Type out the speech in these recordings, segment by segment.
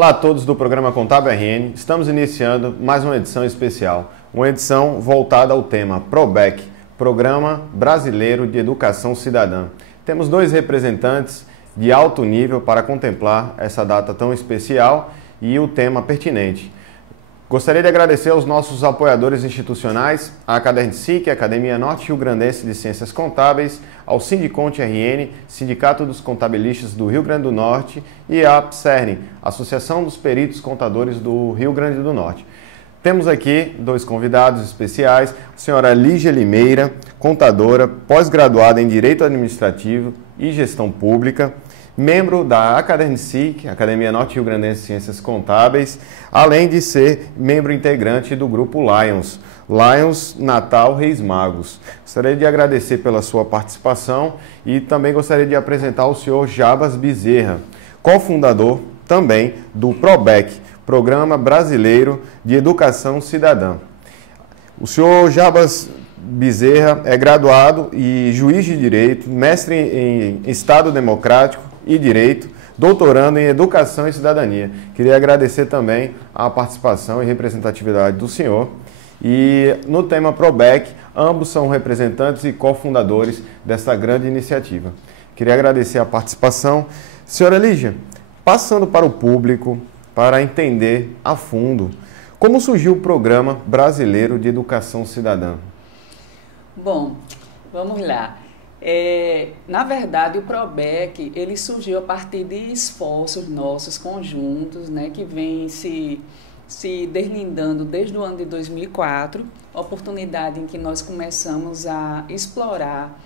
Olá a todos do programa Contábil RN. Estamos iniciando mais uma edição especial, uma edição voltada ao tema PROBEC, Programa Brasileiro de Educação Cidadã. Temos dois representantes de alto nível para contemplar essa data tão especial e o tema pertinente. Gostaria de agradecer aos nossos apoiadores institucionais, a Acadernsic, a Academia Norte Rio Grandense de Ciências Contábeis, ao Sindiconte RN, Sindicato dos Contabilistas do Rio Grande do Norte, e a APSERN, Associação dos Peritos Contadores do Rio Grande do Norte. Temos aqui dois convidados especiais, a senhora Lígia Limeira, contadora, pós-graduada em Direito Administrativo e Gestão Pública, membro da Acadernsic, Academia Norte Rio Grandense de Ciências Contábeis, além de ser membro integrante do grupo Lions Natal Reis Magos. Gostaria de agradecer pela sua participação e também gostaria de apresentar o senhor Jabas Bezerra, cofundador também do PROBEC, Programa Brasileiro de Educação Cidadã. O senhor Jabas Bezerra é graduado e juiz de direito, mestre em Estado Democrático e Direito, doutorando em Educação e Cidadania. Queria agradecer também a participação e representatividade do senhor. E no tema PROBEC, ambos são representantes e cofundadores dessa grande iniciativa. Queria agradecer a participação. Senhora Lígia, passando para o público, para entender a fundo, como surgiu o Programa Brasileiro de Educação Cidadã? Bom, vamos lá. Na verdade, o PROBEC, ele surgiu a partir de esforços nossos conjuntos, né, que vem se deslindando desde o ano de 2004, oportunidade em que nós começamos a explorar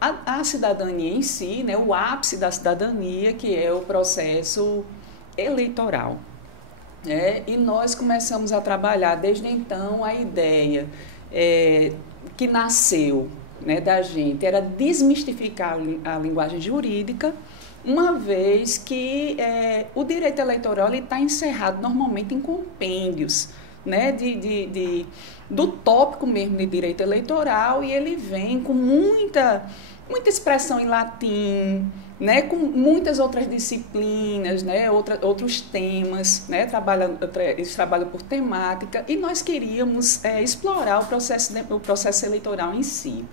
a cidadania em si, né, o ápice da cidadania, que é o processo eleitoral. E nós começamos a trabalhar desde então a ideia que nasceu, né, da gente, era desmistificar a linguagem jurídica, uma vez que o direito eleitoral está encerrado normalmente em compêndios, né, do tópico mesmo de direito eleitoral, e ele vem com muita expressão em latim, né, com muitas outras disciplinas, né, outros temas, né, eles trabalham por temática, e nós queríamos explorar o processo eleitoral em si.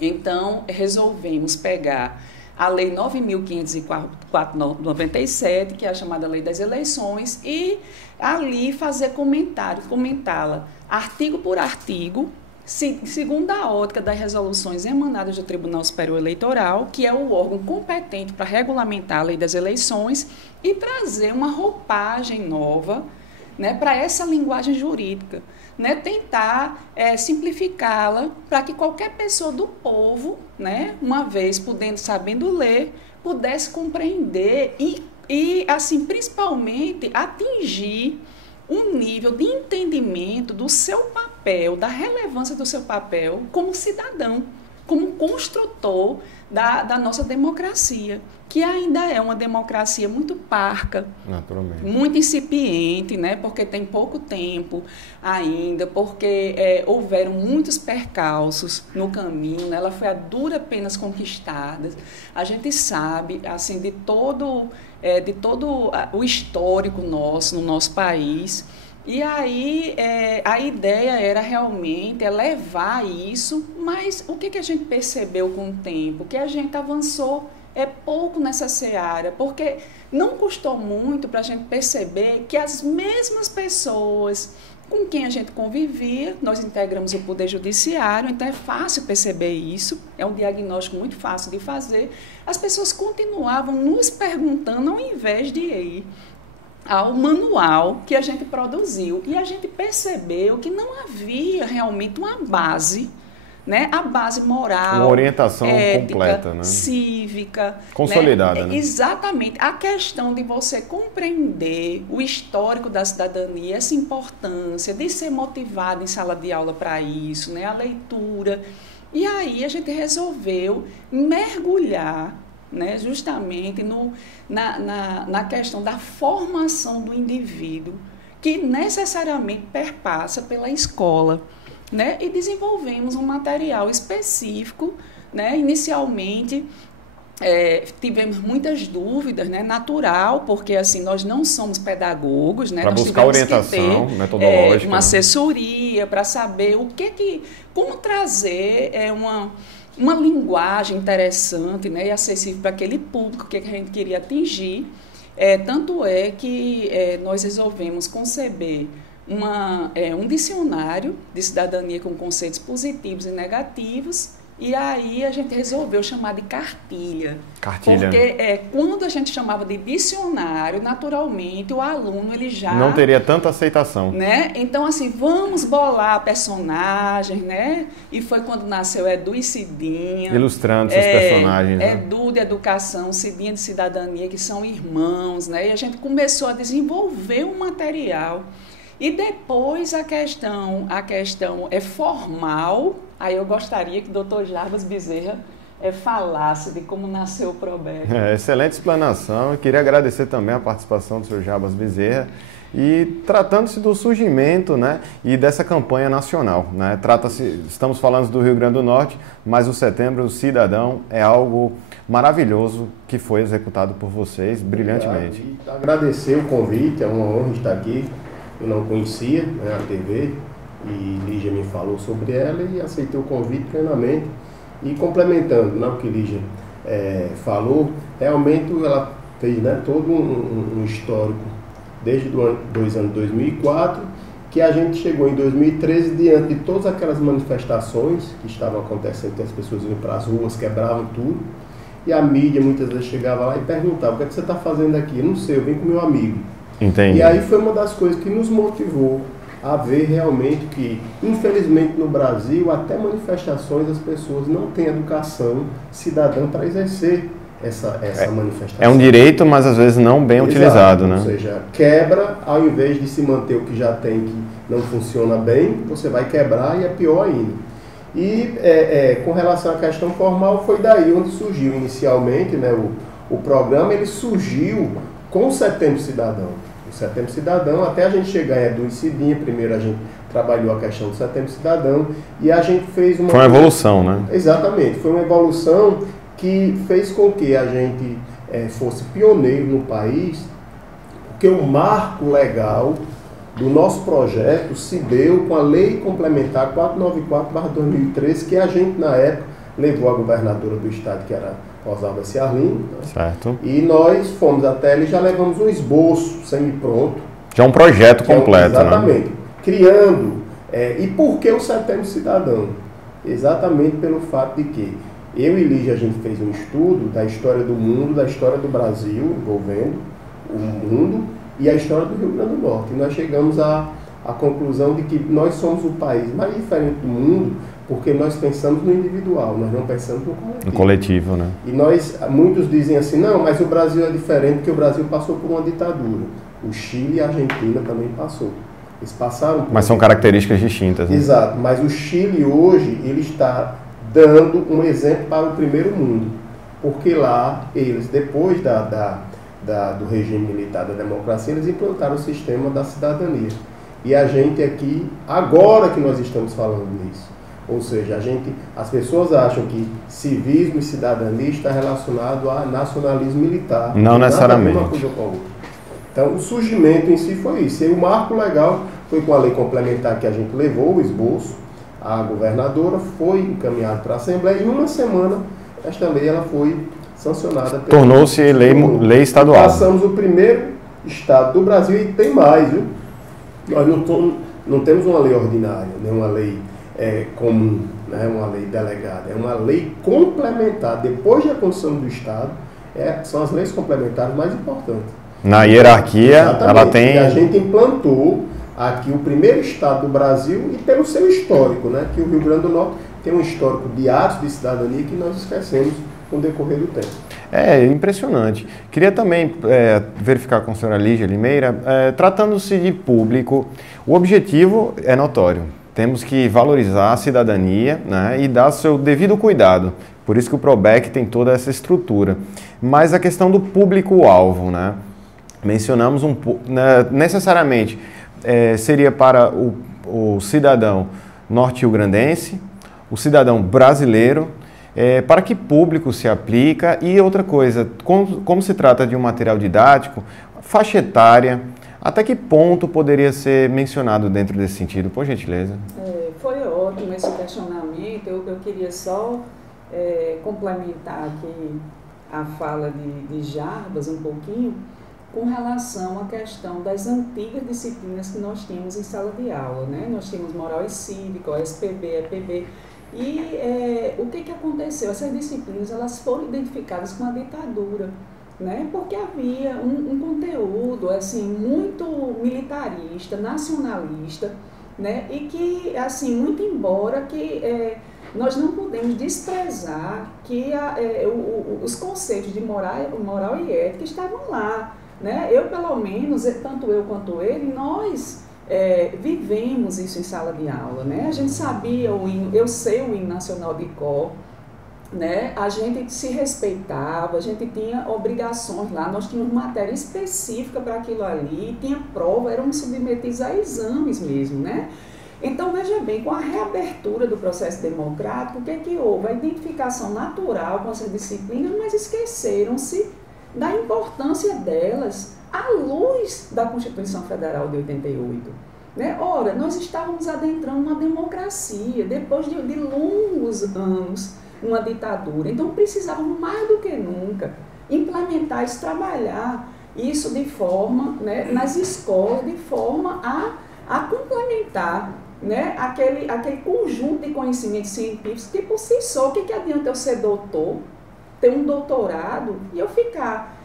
Então, resolvemos pegar a Lei 9.504/97, que é a chamada Lei das Eleições, e ali fazer comentá-la artigo por artigo, segundo a ótica das resoluções emanadas do Tribunal Superior Eleitoral, que é o órgão competente para regulamentar a Lei das Eleições, e trazer uma roupagem nova, né, para essa linguagem jurídica, né, tentar simplificá-la para que qualquer pessoa do povo, né, uma vez sabendo ler, pudesse compreender e assim, principalmente atingir um nível de entendimento do seu papel, da relevância do seu papel como cidadão, como construtor da nossa democracia, que ainda é uma democracia muito parca, naturalmente, muito incipiente, né? Porque tem pouco tempo ainda, porque houveram muitos percalços no caminho, né? Ela foi a dura penas conquistada. A gente sabe, assim, de todo o histórico nosso, no nosso país. E aí a ideia era realmente levar isso, mas o que a gente percebeu com o tempo? Que a gente avançou pouco nessa seara, porque não custou muito para a gente perceber que as mesmas pessoas com quem a gente convivia, nós integramos o Poder Judiciário, então é fácil perceber isso, é um diagnóstico muito fácil de fazer, as pessoas continuavam nos perguntando ao invés de ir ao manual que a gente produziu, e a gente percebeu que não havia realmente uma base, né, a base moral, uma orientação ética, completa, né, cívica, consolidada, né? Exatamente. A questão de você compreender o histórico da cidadania, essa importância de ser motivado em sala de aula para isso, né, a leitura. E aí a gente resolveu mergulhar, né, justamente na questão da formação do indivíduo, que necessariamente perpassa pela escola, né, e desenvolvemos um material específico, né, inicialmente tivemos muitas dúvidas, né? Natural, porque assim nós não somos pedagogos, né? Para Nós buscar tivemos orientação que ter, metodológica, uma assessoria para saber como trazer uma linguagem interessante, né? E acessível para aquele público que a gente queria atingir. Tanto é que nós resolvemos conceber um dicionário de cidadania com conceitos positivos e negativos. E aí a gente resolveu chamar de cartilha. Cartilha. Porque quando a gente chamava de dicionário, naturalmente o aluno ele já... Não teria tanta aceitação. Né? Então, assim, vamos bolar personagens, né? E foi quando nasceu Edu e Cidinha. Ilustrando seus personagens. Né? Edu de educação, Cidinha de cidadania, que são irmãos, né? E a gente começou a desenvolver um material. E depois a questão é formal. Aí eu gostaria que o Dr. Jarbas Bezerra falasse de como nasceu o ProBEC. Excelente explanação. Eu queria agradecer também a participação do Sr. Jarbas Bezerra. E tratando-se do surgimento, né, e dessa campanha nacional, né? Estamos falando do Rio Grande do Norte, mas o Setembro Cidadão é algo maravilhoso que foi executado por vocês brilhantemente. Agradecer o convite, é uma honra estar aqui. Eu não conhecia, né, a TV, e Lígia me falou sobre ela e aceitei o convite plenamente. E complementando, né, o que Lígia falou, realmente ela fez, né, todo um histórico desde os anos 2004, que a gente chegou em 2013 diante de todas aquelas manifestações que estavam acontecendo, que as pessoas iam para as ruas, quebravam tudo, e a mídia muitas vezes chegava lá e perguntava: o que é que você está fazendo aqui? Eu não sei, eu vim com meu amigo. Entendi. E aí foi uma das coisas que nos motivou a ver realmente que, infelizmente no Brasil, até manifestações as pessoas não têm educação cidadã para exercer essa manifestação. É um direito, mas às vezes não bem utilizado, né? Ou seja, quebra, ao invés de se manter o que já tem que não funciona bem, você vai quebrar e é pior ainda. E com relação à questão formal, foi daí onde surgiu inicialmente, né, o programa. Ele surgiu com o Setembro Cidadão. O Setembro Cidadão, até a gente chegar em Edu e Cidinha, primeiro a gente trabalhou a questão do Setembro Cidadão e a gente fez uma... Foi uma evolução, né? Exatamente, foi uma evolução que fez com que a gente fosse pioneiro no país, porque o marco legal do nosso projeto se deu com a Lei Complementar 494/2013, que a gente, na época, levou a governadora do estado, que era Rosalba Ciarlini, né? Certo. E nós fomos até ali e já levamos um esboço semi-pronto. Já um projeto completo, exatamente, né? Criando. E por que o Setembro Cidadão? Exatamente pelo fato de que eu e Lígia, a gente fez um estudo da história do mundo, da história do Brasil, envolvendo o mundo, e a história do Rio Grande do Norte. E nós chegamos à conclusão de que nós somos o país mais diferente do mundo, porque nós pensamos no individual, nós não pensamos no coletivo. No coletivo, né? E muitos dizem assim: não, mas o Brasil é diferente porque o Brasil passou por uma ditadura. O Chile e a Argentina também passou. Eles passaram por... Mas são características distintas, né? Exato, mas o Chile hoje, ele está dando um exemplo para o primeiro mundo, porque lá eles, depois do regime militar da democracia, eles implantaram o sistema da cidadania. E a gente aqui, agora que nós estamos falando nisso, ou seja, as pessoas acham que civismo e cidadania está relacionado a nacionalismo militar. Não necessariamente. Uma coisa com a outra. Então, o surgimento em si foi isso. E o marco legal foi com a lei complementar que a gente levou o esboço, a governadora, foi encaminhado para a Assembleia, e em uma semana esta lei ela foi sancionada. Tornou-se lei estadual. Passamos o primeiro estado do Brasil, e tem mais, viu? Nós não temos uma lei ordinária, nem uma lei comum, né? Uma lei delegada. É uma lei complementar. Depois da Constituição do Estado, são as leis complementares mais importantes. Na hierarquia, exatamente, ela tem... E a gente implantou aqui o primeiro estado do Brasil, e pelo seu histórico, né? Que o Rio Grande do Norte tem um histórico de atos de cidadania que nós esquecemos com o decorrer do tempo. É impressionante. Queria também verificar com a senhora Lígia Limeira, tratando-se de público, o objetivo é notório. Temos que valorizar a cidadania, né, e dar seu devido cuidado. Por isso que o ProBEC tem toda essa estrutura. Mas a questão do público-alvo, né? Mencionamos necessariamente seria para o cidadão norte-riograndense, o cidadão brasileiro, Para que público se aplica? E outra coisa, como se trata de um material didático, faixa etária, até que ponto poderia ser mencionado dentro desse sentido? Por gentileza. Foi ótimo esse questionamento. Eu queria só complementar aqui a fala de Jarbas um pouquinho com relação à questão das antigas disciplinas que nós tínhamos em sala de aula, né? Nós tínhamos moral e cívica, OSPB, EPB. E o que aconteceu? Essas disciplinas elas foram identificadas com a ditadura, né? Porque havia um conteúdo assim, muito militarista, nacionalista, né? E que, assim, muito embora que nós não podemos desprezar que os conceitos de moral e ética estavam lá, né? Eu, pelo menos, tanto eu quanto ele, nós vivemos isso em sala de aula, né? A gente sabia o hino, eu sei o hino nacional de cor, né? A gente se respeitava, a gente tinha obrigações lá, nós tínhamos matéria específica para aquilo ali, tinha prova, éramos submetidos a exames mesmo, né? Então, veja bem, com a reabertura do processo democrático, o que é que houve? A identificação natural com essas disciplinas, mas esqueceram-se da importância delas à luz da Constituição Federal de 88. Né? Ora, nós estávamos adentrando uma democracia, depois de longos anos, uma ditadura. Então, precisávamos mais do que nunca implementar isso, trabalhar isso de forma, né, nas escolas, de forma a complementar, né, aquele conjunto de conhecimentos científicos que, por si só, o que adianta eu ser doutor, ter um doutorado e eu ficar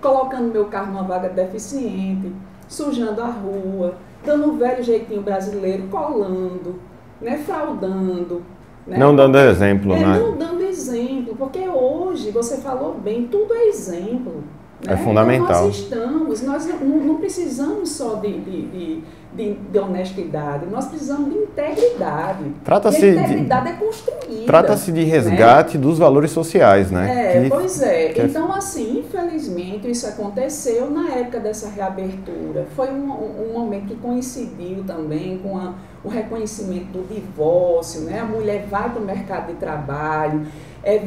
colocando meu carro numa vaga deficiente, sujando a rua, dando um velho jeitinho brasileiro, colando, né, fraudando. Né? Não dando exemplo, né? Não dando exemplo, porque hoje, você falou bem, tudo é exemplo. Né? É fundamental. Então nós não precisamos só de honestidade, nós precisamos de integridade. Trata-se a integridade é construída. Trata-se de resgate, né, dos valores sociais, né? Pois é. Então, assim, infelizmente, isso aconteceu na época dessa reabertura. Foi um momento que coincidiu também com o reconhecimento do divórcio, né? A mulher vai para o mercado de trabalho,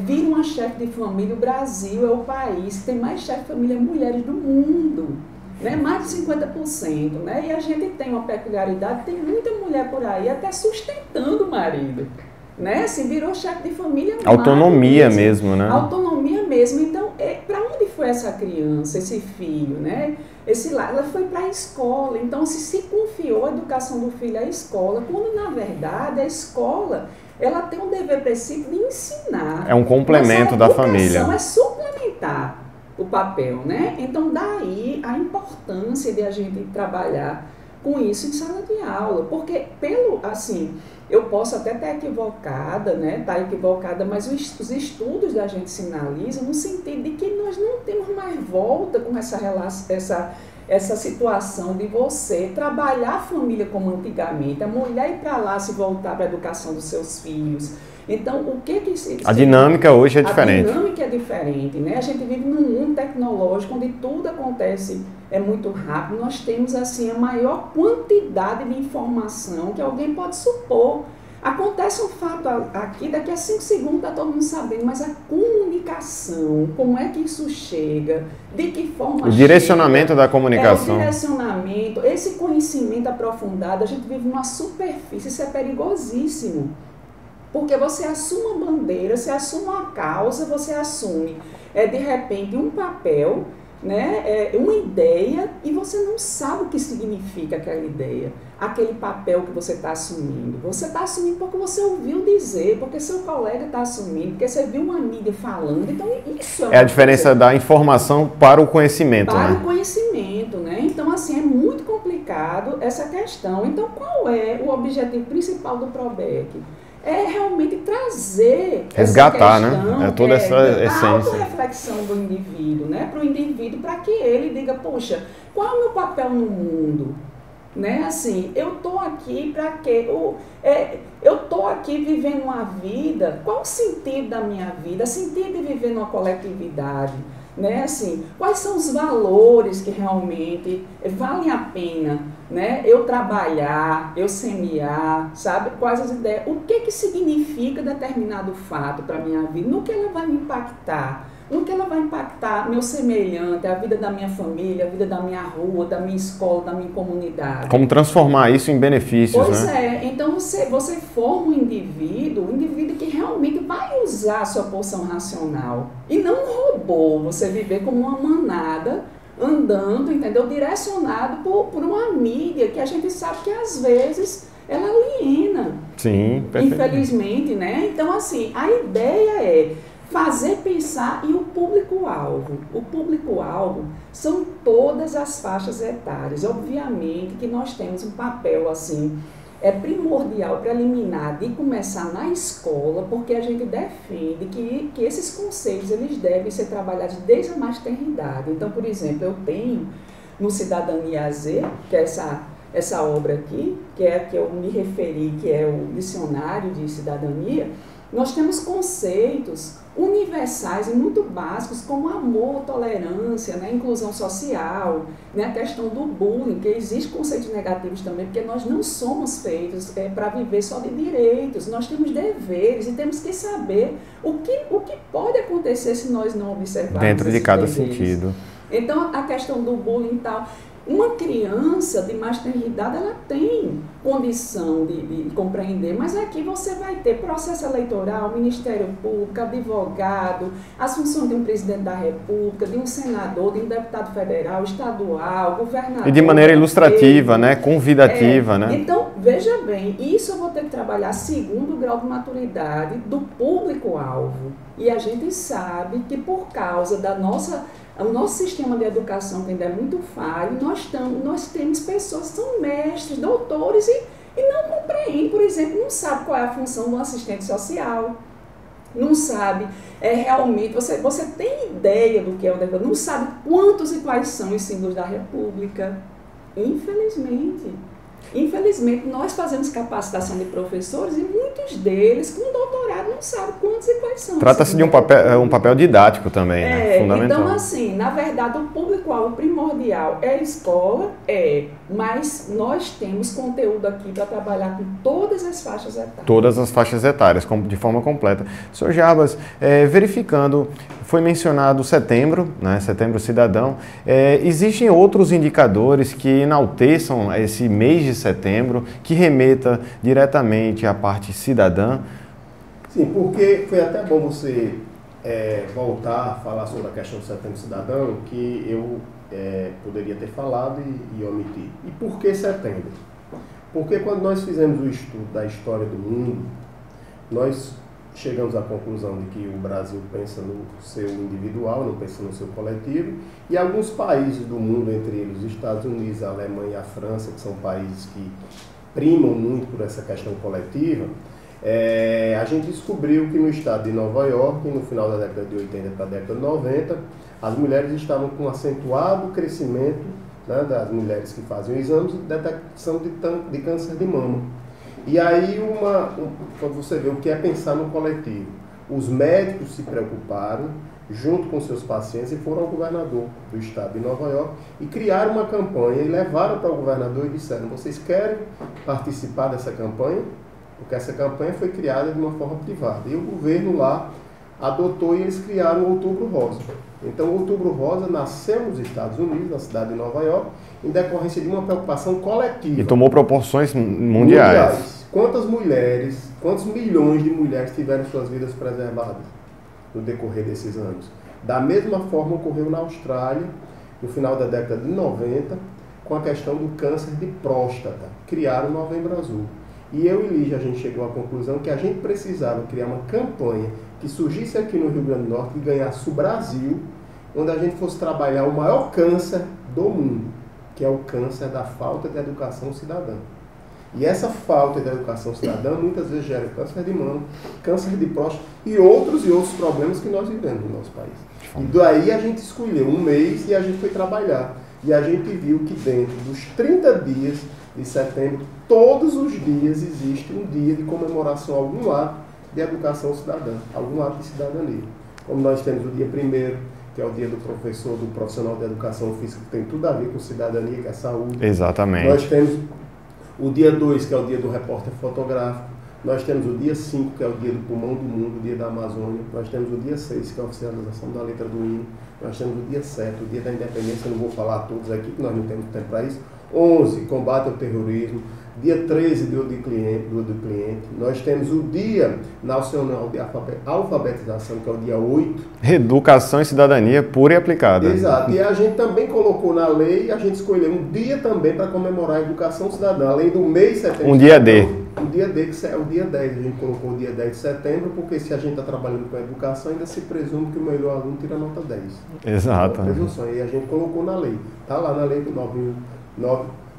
vira uma chefe de família. O Brasil é o país que tem mais chefe de família mulheres do mundo. Né, mais de 50%, né? E a gente tem uma peculiaridade, tem muita mulher por aí até sustentando o marido, né? Assim, virou chefe de família. Autonomia mesmo, né? Autonomia mesmo. Então, para onde foi essa criança, esse filho, né? Ela foi para a escola, então se confiou a educação do filho à escola, quando na verdade a escola, ela tem um dever preciso de ensinar. É um complemento da família. A educação é suplementar o papel, né? Então, daí a importância de a gente trabalhar com isso em sala de aula, porque eu posso até estar equivocada, né? Tá equivocada, mas os estudos da gente sinalizam no sentido de que nós não temos mais volta com essa situação de você trabalhar a família como antigamente, a mulher ir para lá se voltar para a educação dos seus filhos. Então, a dinâmica hoje é diferente. A dinâmica é diferente, né? A gente vive num mundo tecnológico onde tudo acontece muito rápido. Nós temos, assim, a maior quantidade de informação que alguém pode supor. Acontece um fato aqui, daqui a 5 segundos está todo mundo sabendo, mas a comunicação, como é que isso chega, de que forma o direcionamento da comunicação. O direcionamento, esse conhecimento aprofundado, a gente vive numa superfície, isso é perigosíssimo. Porque você assume uma bandeira, você assume uma causa, você assume, de repente, um papel, né, uma ideia, e você não sabe o que significa aquela ideia, aquele papel que você está assumindo. Você está assumindo porque você ouviu dizer, porque seu colega está assumindo, porque você viu uma mídia falando. Então, isso é a diferença da informação para o conhecimento, para né? o conhecimento, né? Então, assim, é muito complicado essa questão. Então, qual é o objetivo principal do PROBEC? É realmente trazer resgatar, essa questão, né? Toda essa essência. A autorreflexão do indivíduo, né? Para o indivíduo, para que ele diga, poxa, qual é o meu papel no mundo? Né? Assim, eu estou aqui para quê? Eu estou aqui vivendo uma vida, qual o sentido da minha vida? O sentido de viver numa coletividade, né? Assim, quais são os valores que realmente valem a pena, né? Eu trabalhar, eu semear, sabe? Quais as ideias, o que significa determinado fato para a minha vida, no que ela vai me impactar. No que ela vai impactar meu semelhante, a vida da minha família, a vida da minha rua, da minha escola, da minha comunidade. Como transformar isso em benefícios, pois né? Pois é, então você forma um indivíduo que realmente vai usar a sua porção racional. E não um robô, você viver como uma manada, andando, entendeu? Direcionado por uma mídia que a gente sabe que às vezes ela aliena. Sim, perfeito. Infelizmente, né? Então, assim, a ideia é fazer pensar e o público-alvo. O público-alvo são todas as faixas etárias. Obviamente que nós temos um papel assim, primordial, preliminar, de começar na escola, porque a gente defende que esses conceitos eles devem ser trabalhados desde a mais tenra idade. Então, por exemplo, eu tenho no Cidadania Z, que é essa obra aqui, que é a que eu me referi, que é o Dicionário de Cidadania. Nós temos conceitos universais e muito básicos, como amor, tolerância, né, inclusão social, né, a questão do bullying, que existe conceitos negativos também, porque nós não somos feitos para viver só de direitos, nós temos deveres e temos que saber o que pode acontecer se nós não observarmos dentro de cada deveres. sentido. Então, a questão do bullying e tal. Uma criança de mais tenra idade, ela tem condição de compreender, mas aqui você vai ter processo eleitoral, Ministério Público, advogado, as funções de um presidente da República, de um senador, de um deputado federal, estadual, governador. E de maneira ilustrativa, né? Convidativa, né? Então, veja bem, isso eu vou ter que trabalhar segundo o grau de maturidade do público-alvo. E a gente sabe que por causa o nosso sistema de educação que ainda é muito falho, nós temos pessoas que são mestres, doutores e não compreendem, por exemplo, não sabe qual é a função do assistente social, não sabe realmente, você tem ideia do que é o deputado, não sabe quantos e quais são os símbolos da República, Infelizmente, nós fazemos capacitação de professores e muitos deles, com doutorado, não sabem quantos e quais são. Trata-se de um papel didático também, né? Fundamental. Então, assim, na verdade, o público-alvo primordial é a escola, mas nós temos conteúdo aqui para trabalhar com todas as faixas etárias. Todas as faixas etárias, de forma completa. Sr. Jarbas, verificando, foi mencionado setembro, né? Setembro Cidadão. Existem outros indicadores que enalteçam esse mês de setembro, que remeta diretamente à parte cidadã? Sim, porque foi até bom você voltar a falar sobre a questão do Setembro Cidadão, que eu poderia ter falado e omiti. E por que setembro? Porque quando nós fizemos o estudo da história do mundo, nós chegamos à conclusão de que o Brasil pensa no seu individual, não pensa no seu coletivo, e alguns países do mundo, entre eles os Estados Unidos, a Alemanha e a França, que são países que primam muito por essa questão coletiva, a gente descobriu que no estado de Nova York, no final da década de 80 para a década de 90, as mulheres estavam com um acentuado crescimento, né, das mulheres que faziam exames de detecção de câncer de mama. E aí, quando você vê o que é pensar no coletivo, os médicos se preocuparam, junto com seus pacientes, e foram ao governador do estado de Nova York e criaram uma campanha e levaram para o governador e disseram: vocês querem participar dessa campanha? Porque essa campanha foi criada de uma forma privada. E o governo lá adotou e eles criaram o Outubro Rosa. Então, o Outubro Rosa nasceu nos Estados Unidos, na cidade de Nova York, em decorrência de uma preocupação coletiva. E tomou proporções mundiais. Quantas milhões de mulheres tiveram suas vidas preservadas no decorrer desses anos? Da mesma forma ocorreu na Austrália, no final da década de 90, com a questão do câncer de próstata. Criaram o Novembro Azul. E eu e Lígia, a gente chegou à conclusão que a gente precisava criar uma campanha que surgisse aqui no Rio Grande do Norte e ganhasse o Brasil, onde a gente fosse trabalhar o maior câncer do mundo, que é o câncer da falta de educação cidadã. E essa falta de educação cidadã muitas vezes gera câncer de mama, câncer de próstata e outros problemas que nós vivemos no nosso país. E daí a gente escolheu um mês e a gente foi trabalhar. E a gente viu que dentro dos 30 dias de setembro, todos os dias existe um dia de comemoração a algum ato de educação cidadã, algum ato de cidadania. Como nós temos o dia 1º, que é o dia do professor, do profissional de educação física, que tem tudo a ver com cidadania, que é saúde. Exatamente. Nós temos o dia 2, que é o dia do repórter fotográfico. Nós temos o dia 5, que é o dia do pulmão do mundo, o dia da Amazônia. Nós temos o dia 6, que é a oficialização da letra do hino. Nós temos o dia 7, o dia da independência, eu não vou falar todos aqui, porque nós não temos tempo para isso. 11, combate ao terrorismo. Dia 13, dia do cliente. Nós temos o Dia Nacional de Alfabetização, que é o dia 8. Educação e cidadania pura e aplicada. Exato. E a gente também colocou na lei, a gente escolheu um dia também para comemorar a educação cidadã, além do mês de setembro. Um dia D. Um dia D, que é o dia 10. A gente colocou o dia 10 de setembro, porque se a gente está trabalhando com a educação, ainda se presume que o melhor aluno tira nota 10. Exato. Presunção. E a gente colocou na lei. Está lá na lei do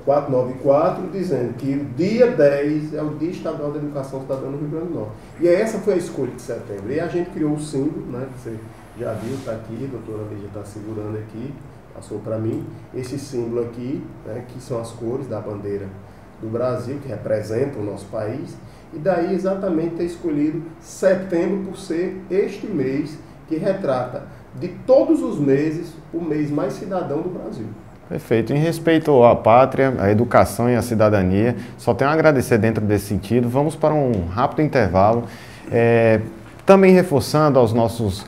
494, dizendo que o dia 10 é o Dia Estadual da Educação Cidadã no Rio Grande do Norte. E essa foi a escolha de setembro. E a gente criou o símbolo, né, que você já viu, está aqui, a doutora Lígia está segurando aqui, passou para mim, esse símbolo aqui, né, que são as cores da bandeira do Brasil, que representam o nosso país, e daí exatamente ter escolhido setembro por ser este mês que retrata de todos os meses o mês mais cidadão do Brasil. Perfeito. Em respeito à pátria, à educação e à cidadania, só tenho a agradecer dentro desse sentido. Vamos para um rápido intervalo, também reforçando aos nossos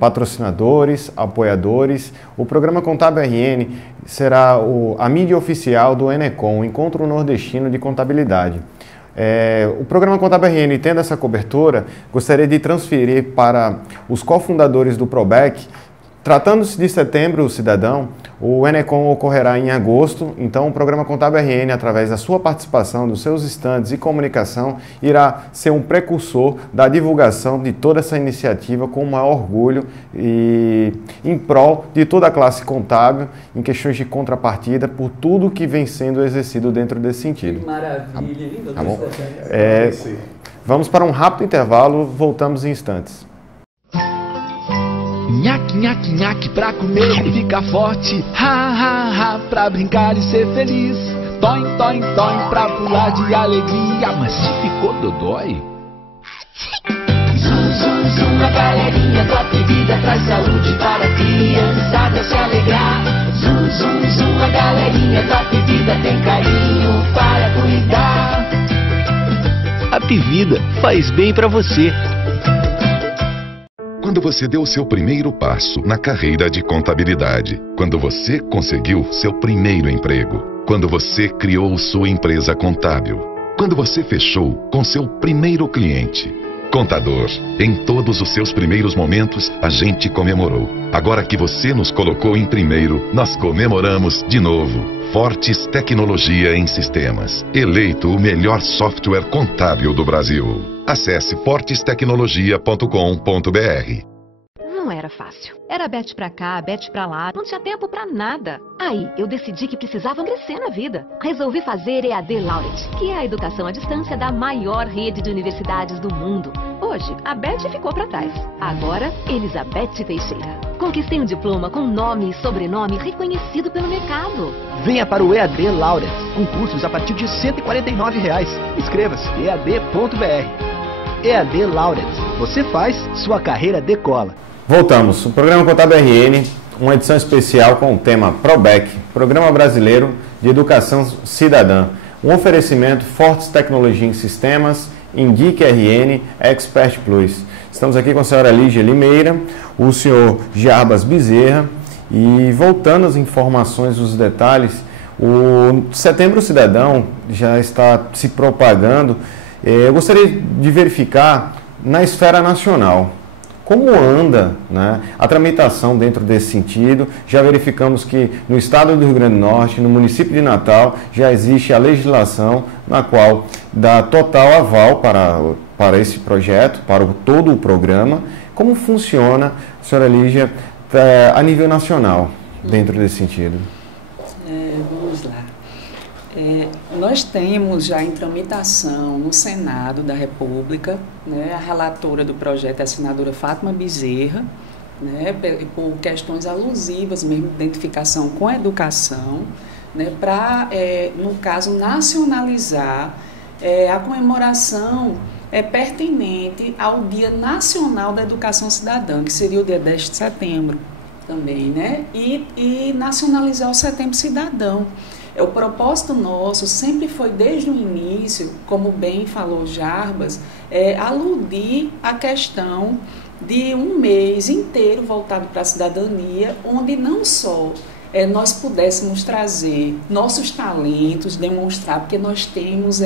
patrocinadores, apoiadores. O programa Contábil RN será a mídia oficial do Enecom, Encontro Nordestino de Contabilidade. O programa Contábil RN, tendo essa cobertura, gostaria de transferir para os cofundadores do PROBEC. Tratando-se de setembro cidadão, o Enecom ocorrerá em agosto, então o programa Contábil RN, através da sua participação, dos seus estandes e comunicação, irá ser um precursor da divulgação de toda essa iniciativa com o maior orgulho e em prol de toda a classe contábil, em questões de contrapartida, por tudo que vem sendo exercido dentro desse sentido. Que maravilha, hein, doutor? Tá bom? Vamos para um rápido intervalo, voltamos em instantes. Nhaque, nhaque, nhaque pra comer e ficar forte. Ha, ha, ha, pra brincar e ser feliz. Toim, toim, toim, pra pular de alegria. Mas se ficou dodói? Zum, zum, zum, a galerinha Top Vida traz saúde para a criançada se alegrar. Zum, zum, zum, a galerinha Top Vida tem carinho para cuidar. A Vida faz bem pra você. Quando você deu o seu primeiro passo na carreira de contabilidade, quando você conseguiu seu primeiro emprego, quando você criou sua empresa contábil, quando você fechou com seu primeiro cliente. Contador, em todos os seus primeiros momentos, a gente comemorou. Agora que você nos colocou em primeiro, nós comemoramos de novo. Fortes Tecnologia em Sistemas. Eleito o melhor software contábil do Brasil. Acesse fortestecnologia.com.br. Não era fácil. Era bete pra cá, bete pra lá, não tinha tempo pra nada. Aí eu decidi que precisava crescer na vida. Resolvi fazer EAD Laureate, que é a educação à distância da maior rede de universidades do mundo. Hoje, a Beth ficou pra trás. Agora, Elizabeth Teixeira. Conquistei um diploma com nome e sobrenome reconhecido pelo mercado. Venha para o EAD Laureate, com cursos a partir de R$ 149. Inscreva-se ead.br. EAD Laureate. Você faz, sua carreira decola. Voltamos. O programa Contábil RN, uma edição especial com o tema PROBEC, Programa Brasileiro de Educação Cidadã. Um oferecimento Fortes Tecnologia em Sistemas, Indique RN, Expert Plus. Estamos aqui com a senhora Lígia Limeira, o senhor Jarbas Bezerra, e voltando às informações, os detalhes, o Setembro Cidadão já está se propagando. Eu gostaria de verificar na esfera nacional como anda, né, a tramitação dentro desse sentido. Já verificamos que no estado do Rio Grande do Norte, no município de Natal, já existe a legislação na qual dá total aval para esse projeto, para todo o programa. Como funciona, senhora Lígia, a nível nacional, dentro desse sentido? Vamos lá. Nós temos já em tramitação no Senado da República, né, a relatora do projeto é a senadora Fátima Bezerra, né, por questões alusivas mesmo, identificação com a educação, né, para, no caso, nacionalizar a comemoração pertinente ao Dia Nacional da Educação Cidadã, que seria o dia 10 de setembro também, né? E nacionalizar o Setembro Cidadão. O propósito nosso sempre foi, desde o início, como bem falou Jarbas, aludir à questão de um mês inteiro voltado para a cidadania, onde não só nós pudéssemos trazer nossos talentos, demonstrar, porque nós temos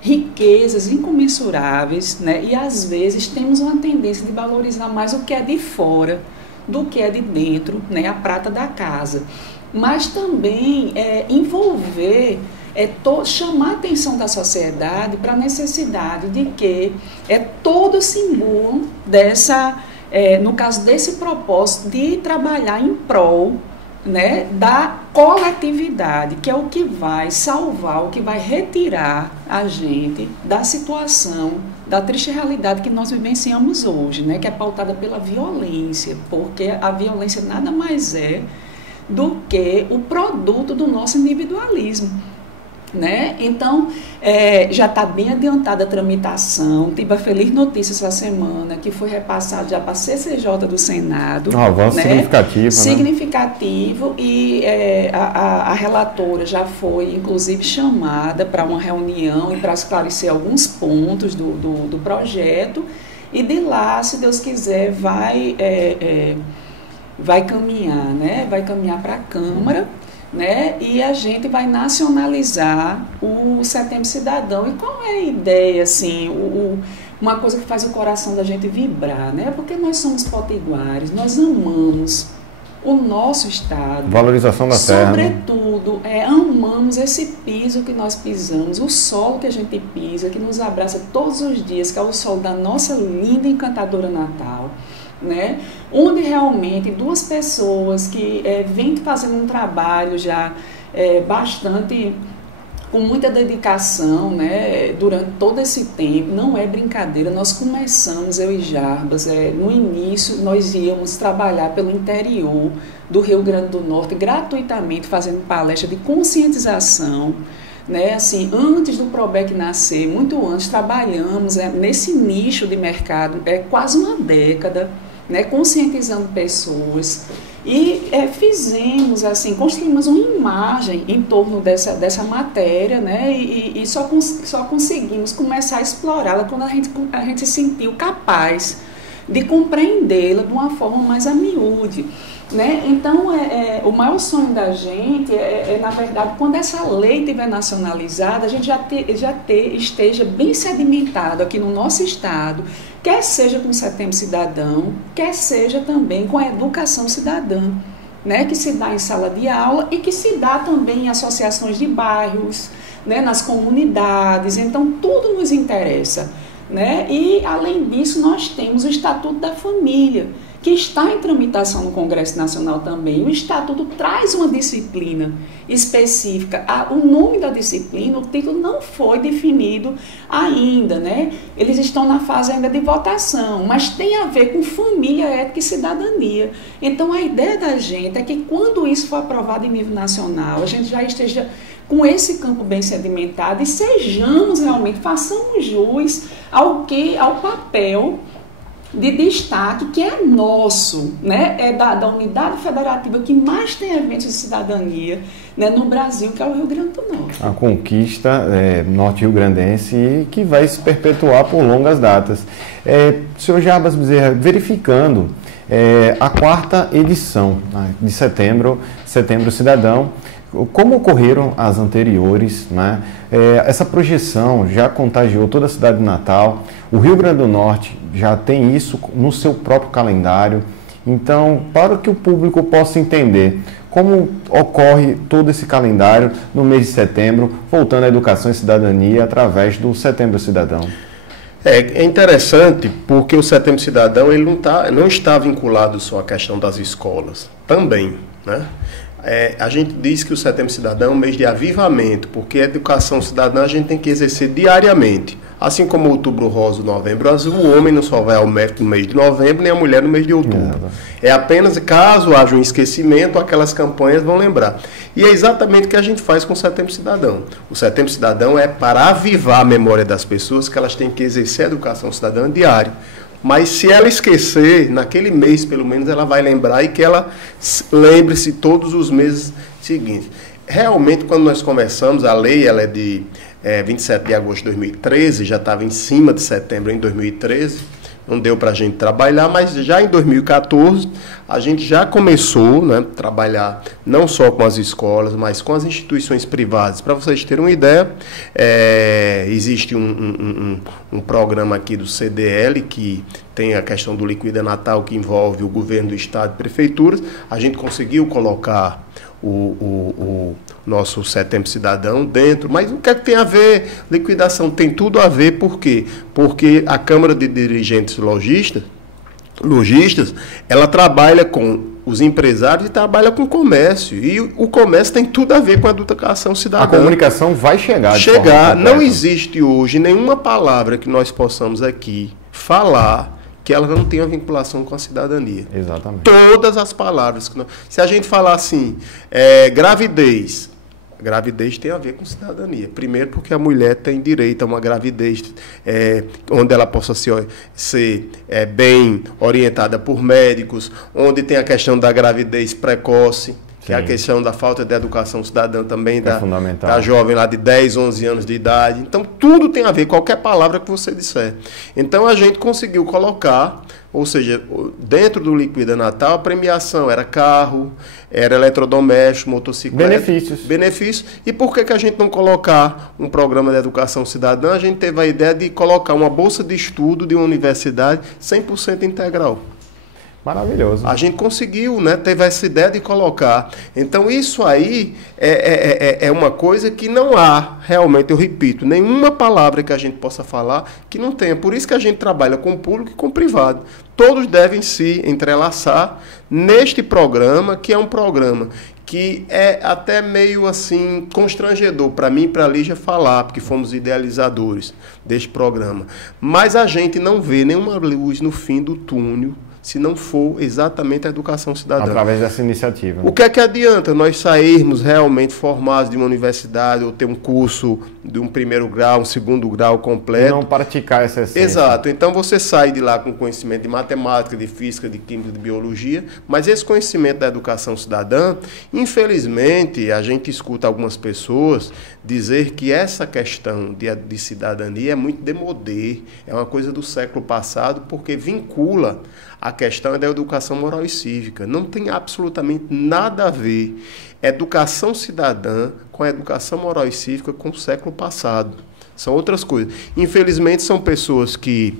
riquezas incomensuráveis, né? E às vezes temos uma tendência de valorizar mais o que é de fora do que é de dentro, né? A prata da casa. Mas também envolver, chamar a atenção da sociedade para a necessidade de que todos se imbuam no caso desse propósito de trabalhar em prol, né, da coletividade, que é o que vai salvar, o que vai retirar a gente da situação, da triste realidade que nós vivenciamos hoje, né, que é pautada pela violência, porque a violência nada mais é do que o produto do nosso individualismo, né? Então, já está bem adiantada a tramitação. Tive a feliz notícia essa semana que foi repassado já para a CCJ do Senado. Um avanço, né? Significativo. Significativo, e a relatora já foi, inclusive, chamada para uma reunião e para esclarecer alguns pontos do projeto. E de lá, se Deus quiser, vai caminhar, né? Vai caminhar para a Câmara, né? E a gente vai nacionalizar o Setembro Cidadão. E qual é a ideia, assim, uma coisa que faz o coração da gente vibrar, né? Porque nós somos potiguares, nós amamos o nosso estado. Valorização da terra. Sobretudo, amamos esse piso que nós pisamos, o solo que a gente pisa, que nos abraça todos os dias, que é o sol da nossa linda e encantadora Natal, né? Onde realmente duas pessoas que vêm fazendo um trabalho já bastante, com muita dedicação, né, durante todo esse tempo, não é brincadeira. Nós começamos, eu e Jarbas, no início nós íamos trabalhar pelo interior do Rio Grande do Norte gratuitamente, fazendo palestra de conscientização, né, assim, antes do PROBEC nascer, muito antes, trabalhamos nesse nicho de mercado, quase uma década, né, conscientizando pessoas, e fizemos, assim, construímos uma imagem em torno dessa matéria, né, e só conseguimos começar a explorá-la quando a gente se sentiu capaz de compreendê-la de uma forma mais a miúde, né? Então, o maior sonho da gente na verdade, quando essa lei estiver nacionalizada, a gente esteja bem sedimentado aqui no nosso estado, quer seja com o Setembro Cidadão, quer seja também com a educação cidadã, né? Que se dá em sala de aula e que se dá também em associações de bairros, né? Nas comunidades. Então, tudo nos interessa, né? E, além disso, nós temos o Estatuto da Família, que está em tramitação no Congresso Nacional também. O Estatuto traz uma disciplina específica. O nome da disciplina, o título não foi definido ainda, né? Eles estão na fase ainda de votação, mas tem a ver com família, ética e cidadania. Então, a ideia da gente é que, quando isso for aprovado em nível nacional, a gente já esteja com esse campo bem sedimentado e sejamos realmente, façamos jus ao papel de destaque que é nosso, né? Da unidade federativa que mais tem eventos de cidadania, né, no Brasil, que é o Rio Grande do Norte. A conquista norte-rio-grandense, que vai se perpetuar por longas datas. Senhor Jarbas Bezerra, verificando a 4ª edição, né, de Setembro Cidadão, como ocorreram as anteriores, né? Essa projeção já contagiou toda a cidade de Natal. O Rio Grande do Norte já tem isso no seu próprio calendário. Então, para que o público possa entender como ocorre todo esse calendário no mês de setembro, voltando à educação e cidadania através do Setembro Cidadão. É interessante porque o Setembro Cidadão ele não está vinculado só à questão das escolas, também, né? A gente diz que o Setembro Cidadão é um mês de avivamento, porque a educação cidadã a gente tem que exercer diariamente. Assim como o Outubro Rosa, o Novembro Azul, o homem não só vai ao médico no mês de novembro, nem a mulher no mês de outubro. É apenas, caso haja um esquecimento, aquelas campanhas vão lembrar. E é exatamente o que a gente faz com o Setembro Cidadão. O Setembro Cidadão é para avivar a memória das pessoas que elas têm que exercer a educação cidadã diária. Mas se ela esquecer, naquele mês pelo menos ela vai lembrar, e que ela lembre-se todos os meses seguintes. Realmente, quando nós começamos, a lei ela é de 27 de agosto de 2013, já estava em cima de setembro em 2013, não deu para a gente trabalhar, mas já em 2014 a gente já começou, né, a trabalhar não só com as escolas, mas com as instituições privadas. Para vocês terem uma ideia, existe um programa aqui do CDL, que tem a questão do Liquida Natal, que envolve o governo do estado e prefeituras. A gente conseguiu colocar o nosso Setembro Cidadão dentro, mas o que é que tem a ver liquidação? Tem tudo a ver, por quê? Porque a Câmara de Dirigentes Lojistas, ela trabalha com os empresários e trabalha com o comércio, e o comércio tem tudo a ver com a educação cidadã. A comunicação vai chegar. Não existe hoje nenhuma palavra que nós possamos aqui falar que ela não tenha vinculação com a cidadania. Exatamente. Todas as palavras. Se a gente falar assim, gravidez tem a ver com cidadania. Primeiro porque a mulher tem direito a uma gravidez onde ela possa ser bem orientada por médicos, onde tem a questão da gravidez precoce, que é a questão da falta de educação cidadã também, da jovem lá de 10, 11 anos de idade. Então, tudo tem a ver, qualquer palavra que você disser. Então, a gente conseguiu colocar, ou seja, dentro do Liquida Natal, a premiação era carro, era eletrodoméstico, motocicleta. Benefícios. E por que a gente não colocar um programa de educação cidadã? A gente teve a ideia de colocar uma bolsa de estudo de uma universidade 100% integral. Maravilhoso. A gente conseguiu, né? Teve essa ideia de colocar. Então, isso aí é uma coisa que não há, realmente, eu repito, nenhuma palavra que a gente possa falar que não tenha. Por isso que a gente trabalha com o público e com o privado. Todos devem se entrelaçar neste programa, que é um programa que é até meio assim constrangedor para mim e para a Lígia falar, porque fomos idealizadores deste programa. Mas a gente não vê nenhuma luz no fim do túnel se não for exatamente a educação cidadã. Através dessa iniciativa. O que é que adianta nós sairmos realmente formados de uma universidade ou ter um curso de um primeiro grau, um segundo grau completo? E não praticar essa essência. Exato. Então você sai de lá com conhecimento de matemática, de física, de química, de biologia, mas esse conhecimento da educação cidadã, infelizmente, a gente escuta algumas pessoas dizer que essa questão de cidadania é muito demodê, é uma coisa do século passado, porque vincula a questão da educação moral e cívica. Não tem absolutamente nada a ver educação cidadã com a educação moral e cívica com o século passado. São outras coisas. Infelizmente, são pessoas que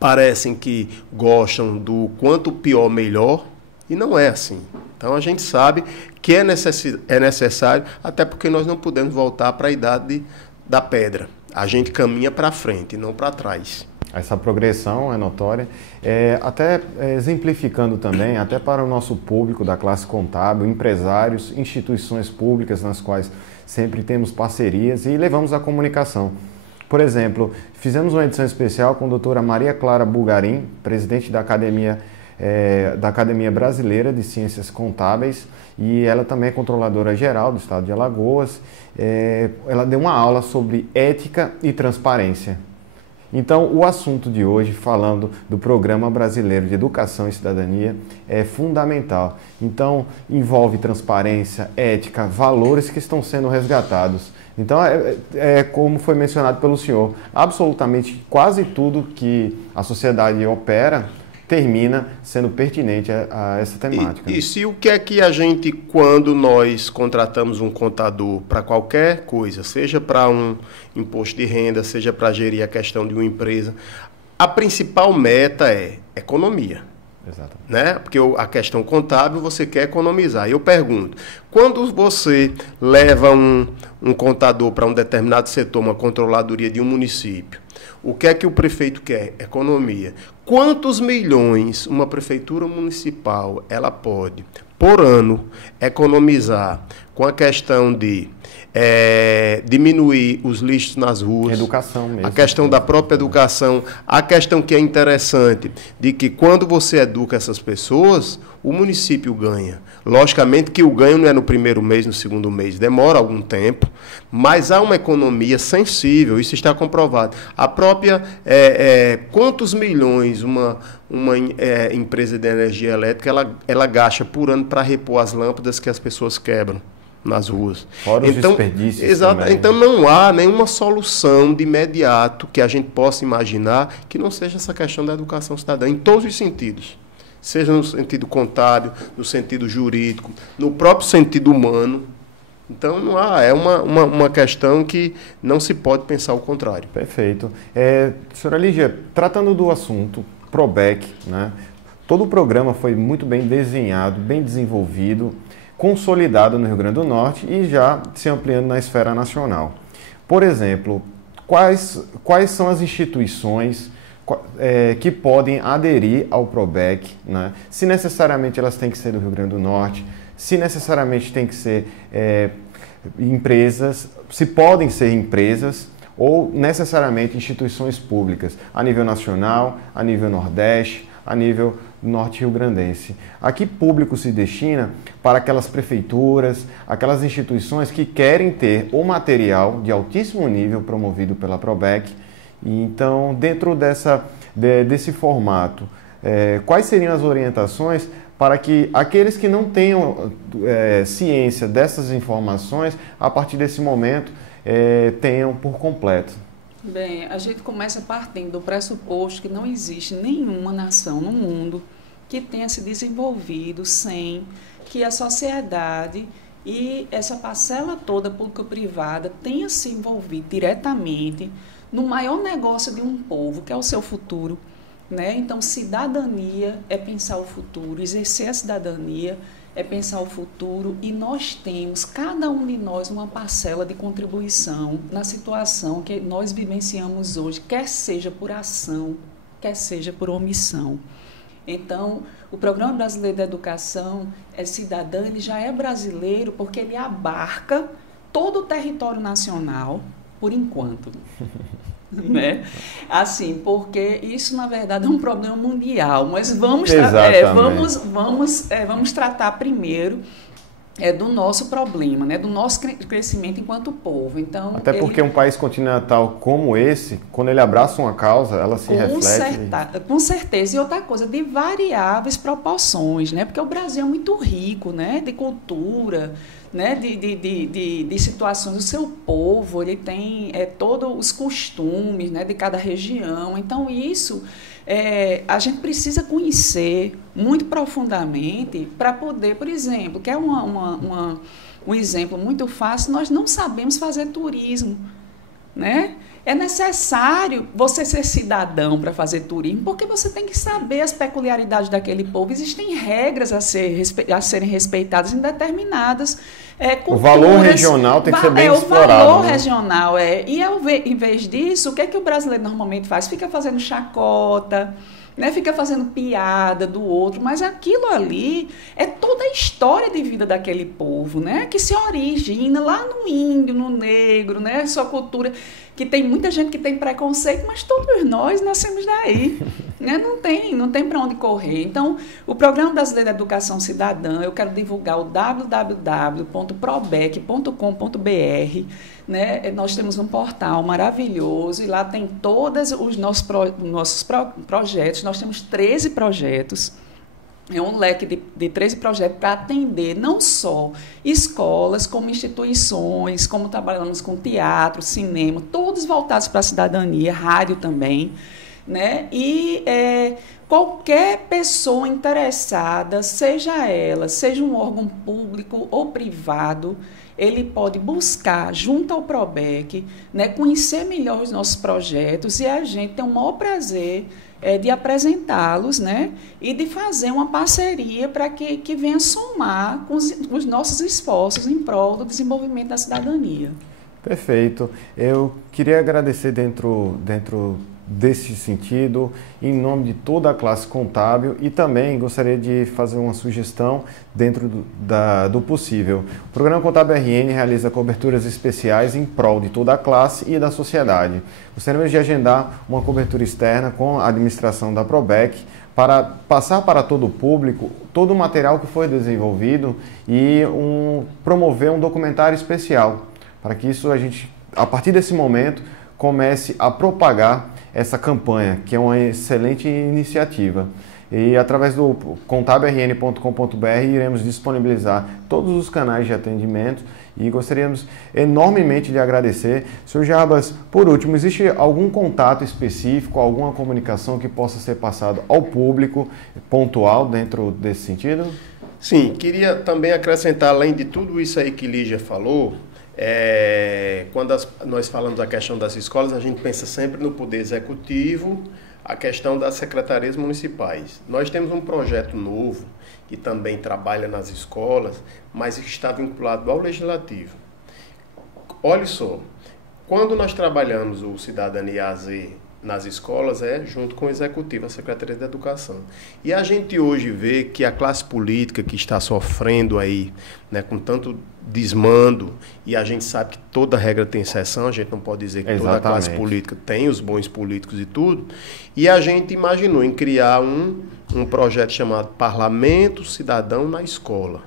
parecem que gostam do quanto pior, melhor, e não é assim. Então, a gente sabe que é necessário, até porque nós não podemos voltar para a idade da pedra. A gente caminha para frente, não para trás. Essa progressão é notória, até exemplificando também, até para o nosso público da classe contábil, empresários, instituições públicas nas quais sempre temos parcerias e levamos a comunicação. Por exemplo, fizemos uma edição especial com a doutora Maria Clara Bulgarim, presidente da Academia Brasileira de Ciências Contábeis, e ela também é controladora geral do estado de Alagoas. Ela deu uma aula sobre ética e transparência. Então, o assunto de hoje, falando do Programa Brasileiro de Educação e Cidadania, é fundamental. Então, envolve transparência, ética, valores que estão sendo resgatados. Então, como foi mencionado pelo senhor, absolutamente quase tudo que a sociedade opera termina sendo pertinente a essa temática. E se o que é que a gente, quando nós contratamos um contador para qualquer coisa, seja para um imposto de renda, seja para gerir a questão de uma empresa, a principal meta é economia. Exatamente. Né? Porque a questão contábil você quer economizar. Eu pergunto, quando você leva um contador para um determinado setor, uma controladoria de um município, o que é que o prefeito quer? Economia. Quantos milhões uma prefeitura municipal ela pode, por ano, economizar com a questão de diminuir os lixos nas ruas. Educação mesmo. A questão da própria educação. A questão que é interessante, de que quando você educa essas pessoas, o município ganha. Logicamente que o ganho não é no primeiro mês, no segundo mês, demora algum tempo, mas há uma economia sensível, isso está comprovado. A própria, quantos milhões uma empresa de energia elétrica ela gasta por ano para repor as lâmpadas que as pessoas quebram nas ruas. Fora os desperdícios. Exato. Também. Então não há nenhuma solução de imediato que a gente possa imaginar que não seja essa questão da educação cidadã, em todos os sentidos. Seja no sentido contábil, no sentido jurídico, no próprio sentido humano. Então não há, é uma questão que não se pode pensar o contrário. Perfeito. Senhora Lígia, tratando do assunto PROBEC, né, todo o programa foi muito bem desenhado, bem desenvolvido, consolidado no Rio Grande do Norte e já se ampliando na esfera nacional. Por exemplo, quais são as instituições que podem aderir ao PROBEC, né? Se necessariamente elas têm que ser do Rio Grande do Norte, se necessariamente tem que ser empresas, se podem ser empresas ou necessariamente instituições públicas a nível nacional, a nível Nordeste, a nível norte rio-grandense. A que público se destina para aquelas prefeituras, aquelas instituições que querem ter o material de altíssimo nível promovido pela PROBEC? E então, dentro desse formato, quais seriam as orientações para que aqueles que não tenham ciência dessas informações, a partir desse momento, tenham por completo? Bem, a gente começa partindo do pressuposto que não existe nenhuma nação no mundo que tenha se desenvolvido sem que a sociedade e essa parcela toda público-privada tenha se envolvido diretamente no maior negócio de um povo, que é o seu futuro, né? Então, cidadania é pensar o futuro, exercer a cidadania é pensar o futuro, e nós temos, cada um de nós, uma parcela de contribuição na situação que nós vivenciamos hoje, quer seja por ação, quer seja por omissão. Então, o Programa Brasileiro de Educação Cidadã, ele já é brasileiro porque ele abarca todo o território nacional, por enquanto. Né? Assim, porque isso, na verdade, é um problema mundial, mas vamos tratar primeiro do nosso problema, né? Do nosso crescimento enquanto povo. Então, até porque um país continental como esse, quando ele abraça uma causa, ela se reflete. Com certeza. E outra coisa, de variáveis proporções, né? Porque o Brasil é muito rico, né? De cultura, né? de situações. O seu povo, ele tem todos os costumes, né? De cada região. Então, isso a gente precisa conhecer muito profundamente para poder, por exemplo, que é um exemplo muito fácil, nós não sabemos fazer turismo, né? É necessário você ser cidadão para fazer turismo, porque você tem que saber as peculiaridades daquele povo. Existem regras a serem respeitadas em determinadas culturas. O valor regional tem que ser bem explorado. O valor regional, E, em vez disso, o que é que o brasileiro normalmente faz? Fica fazendo chacota, né? Fica fazendo piada do outro, mas aquilo ali é toda a história de vida daquele povo, né? Que se origina lá no índio, no negro, né? Sua cultura, que tem muita gente que tem preconceito, mas todos nós nascemos daí, né? Não tem para onde correr. Então, o Programa Brasileiro de Educação Cidadã, eu quero divulgar o www.probec.com.br, né? Nós temos um portal maravilhoso e lá tem todos os nossos projetos. Nós temos 13 projetos. É um leque de 13 projetos para atender não só escolas, como instituições, como trabalhamos com teatro, cinema, todos voltados para a cidadania, rádio também, né? E qualquer pessoa interessada, seja um órgão público ou privado, ele pode buscar junto ao PROBEC, né, conhecer melhor os nossos projetos, e a gente tem o maior prazer de apresentá-los, né, e de fazer uma parceria para que venha somar com os nossos esforços em prol do desenvolvimento da cidadania. Perfeito. Eu queria agradecer dentro desse sentido, em nome de toda a classe contábil, e também gostaria de fazer uma sugestão dentro do possível. O Programa Contábil RN realiza coberturas especiais em prol de toda a classe e da sociedade. Gostaríamos de agendar uma cobertura externa com a administração da Probec para passar para todo o público todo o material que foi desenvolvido e promover um documentário especial, para que isso a partir desse momento, comece a propagar essa campanha, que é uma excelente iniciativa. E através do contabilrn.com.br iremos disponibilizar todos os canais de atendimento e gostaríamos enormemente de agradecer. Sr. Jarbas, por último, existe algum contato específico, alguma comunicação que possa ser passado ao público pontual dentro desse sentido? Sim, queria também acrescentar, além de tudo isso aí que Lígia falou, quando nós falamos da questão das escolas, a gente pensa sempre no Poder Executivo, a questão das secretarias municipais. Nós temos um projeto novo que também trabalha nas escolas, mas está vinculado ao Legislativo. Olha só, quando nós trabalhamos o Cidadania AZ nas escolas, junto com o Executivo, a Secretaria da Educação. E a gente hoje vê que a classe política que está sofrendo aí, né, com tanto desmando, e a gente sabe que toda regra tem exceção, a gente não pode dizer que toda a classe política tem os bons políticos e tudo, e a gente imaginou em criar um projeto chamado Parlamento Cidadão na Escola.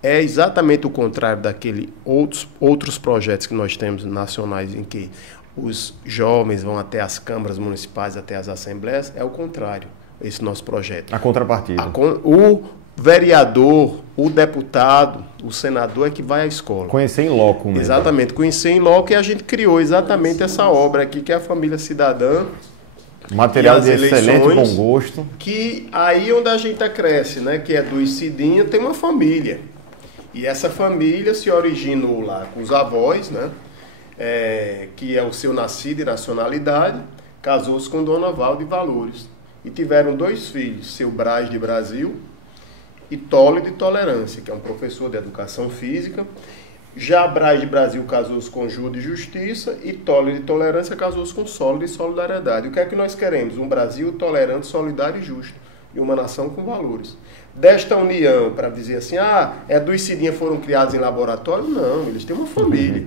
É exatamente o contrário daquele outros projetos que nós temos nacionais em que os jovens vão até as câmaras municipais, até as assembleias. É o contrário, esse nosso projeto. A contrapartida. O vereador, o deputado, o senador é que vai à escola. Conhecer em loco mesmo. Exatamente, conhecer em loco, e a gente criou exatamente essa obra aqui, que é a Família Cidadã. Material de excelente bom gosto. Que aí onde a gente cresce, né, que é do Cidinha, tem uma família. E essa família se originou lá com os avós, né? Que é o seu nascido e nacionalidade, casou-se com Dona Val de Valores. E tiveram 2 filhos, seu Braz de Brasil e Tole de Tolerância, que é um professor de educação física. Já Braz de Brasil casou-se com Ju de Justiça e Tole de Tolerância casou-se com Solo de Solidariedade. O que é que nós queremos? Um Brasil tolerante, solidário e justo. E uma nação com valores. Desta união, para dizer assim, dos Cidinha foram criados em laboratório? Não, eles têm uma família.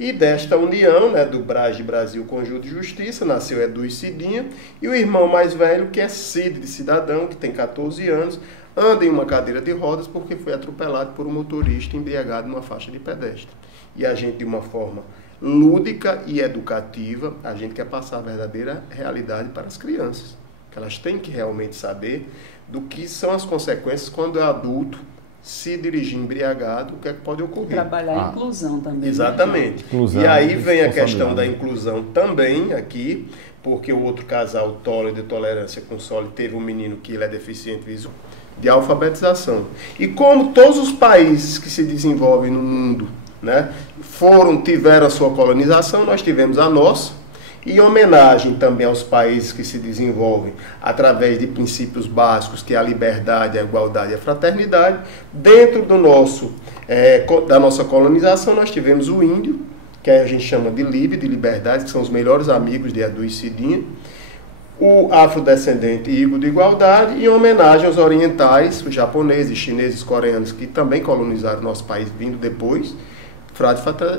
E desta união, né, do Braz de Brasil com Ju de Justiça, nasceu Edu Cidinha, e o irmão mais velho, que é Cid de Cidadão, que tem 14 anos, anda em uma cadeira de rodas porque foi atropelado por um motorista embriagado numa faixa de pedestre. E a gente, de uma forma lúdica e educativa, a gente quer passar a verdadeira realidade para as crianças. Que elas têm que realmente saber do que são as consequências quando é adulto se dirigir embriagado, o que é que pode ocorrer. Trabalhar a inclusão também. Exatamente. Né? Inclusão, e aí vem a questão da inclusão também aqui, porque o outro casal, Tole de Tolerância com Sole, teve um menino que ele é deficiente visual, de alfabetização. E como todos os países que se desenvolvem no mundo, né, tiveram a sua colonização, nós tivemos a nossa. E em homenagem também aos países que se desenvolvem através de princípios básicos, que é a liberdade, a igualdade e a fraternidade, dentro da nossa colonização nós tivemos o índio, que a gente chama de Libe, de liberdade, que são os melhores amigos de Edu e Cidinha, o afrodescendente Igor de igualdade, e em homenagem aos orientais, os japoneses, chineses, coreanos, que também colonizaram o nosso país vindo depois,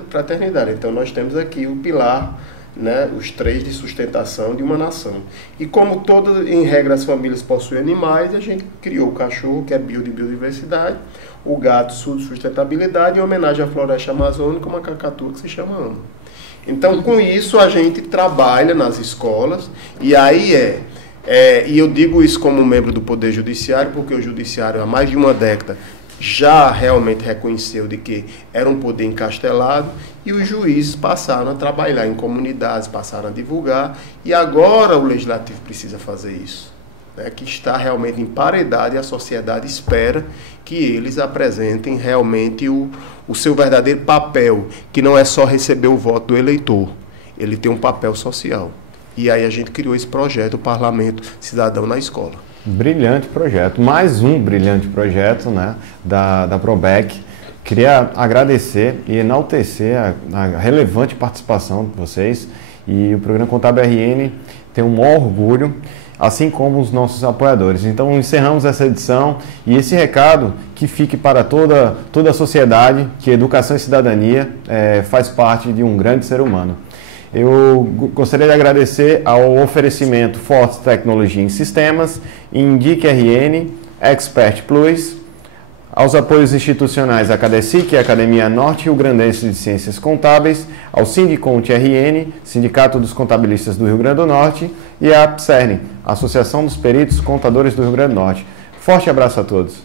fraternidade. Então nós temos aqui o pilar, né, os 3 de sustentação de uma nação. E como todas, em regra, as famílias possuem animais, a gente criou o cachorro, que é de biodiversidade, o gato, sustentabilidade, em homenagem à floresta amazônica, uma cacatua que se chama ama. Então, com isso, a gente trabalha nas escolas, e aí e eu digo isso como membro do Poder Judiciário, porque o Judiciário, há mais de uma década, já realmente reconheceu de que era um poder encastelado, e os juízes passaram a trabalhar em comunidades, passaram a divulgar, e agora o Legislativo precisa fazer isso, né, que está realmente em paridade, e a sociedade espera que eles apresentem realmente o seu verdadeiro papel, que não é só receber o voto do eleitor, ele tem um papel social. E aí a gente criou esse projeto, o Parlamento Cidadão na Escola. Brilhante projeto, mais um brilhante projeto, né, da Probec. Queria agradecer e enaltecer a relevante participação de vocês, e o programa Contábil RN tenho um maior orgulho, assim como os nossos apoiadores. Então encerramos essa edição e esse recado que fique para toda a sociedade, que educação e cidadania faz parte de um grande ser humano. Eu gostaria de agradecer ao oferecimento Fortes Tecnologia em Sistemas, Indique RN, Expert Plus, aos apoios institucionais a Cadecic, a Academia Norte Rio Grandense de Ciências Contábeis, ao Sindiconte RN, Sindicato dos Contabilistas do Rio Grande do Norte, e à APSERN, Associação dos Peritos Contadores do Rio Grande do Norte. Forte abraço a todos.